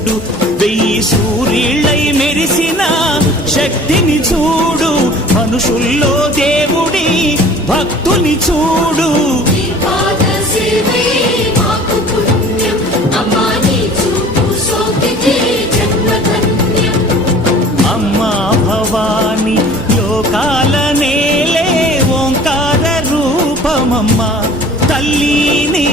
చూడు. వెయ్యి సూర్యుళ్ళై మెరిసిన శక్తిని చూడు. మనుషుల్లో దేవుడి భక్తుని చూడు. తల్లిని